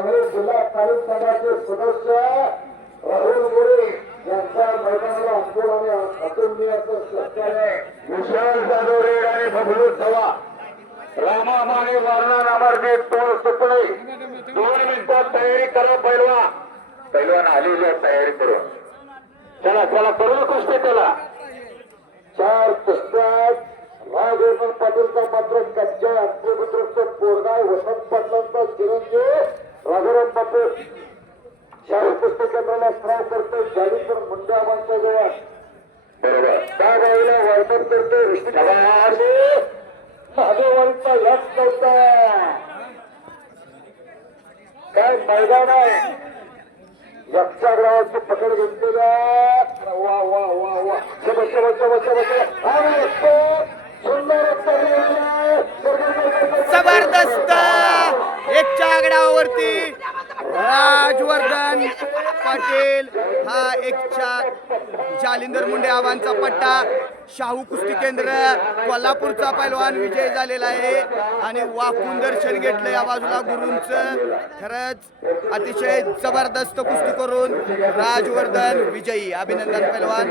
काँग्रेस जिल्हा तालुका संघाचे सदस्य राहुल गोरे यांचा मैदानाला अंकुर आणि अतुलनीय असं सत्कार विशाल जाधव रेड आणि बबलू धवा रामा माने वारणा नामार्गे तोड सुपणे 2 मिनिटात तयारी करा पैलवान आलेली तयारी करू चला चला करू कुस्ती त्याला 4 कुस्त्यात राजवर्धन पाटीलचा मात्र कच्च्या अंत्यपुत्रचं पोरगाय वसंत पाटलांचा चिरंजीव राघवराव पाटील 4 कुस्ती केंद्राला सराव करतो जालीकर मुंड्याबांच्या जवळ बरोबर त्या बाजूला वर्णन करतो महादेवांचा याच नव्हता काय मैदान आहे यक्षाग्रहाची पकड घेतलेल्या वा वा वा वा जबरदस्त एकच्या आगडावरती राजवर्धन पाटील हा एकच्या जालिंदर मुंडे आव्हानचा पट्टा शाहू कुस्ती केंद्र कोल्हापूरचा पैलवान विजय झालेला आहे आणि वाकून दर्शन घेतलं या बाजूला गुरूंचं खरंच अतिशय जबरदस्त कुस्ती करून राजवर्धन विजयी अभिनंदन पैलवान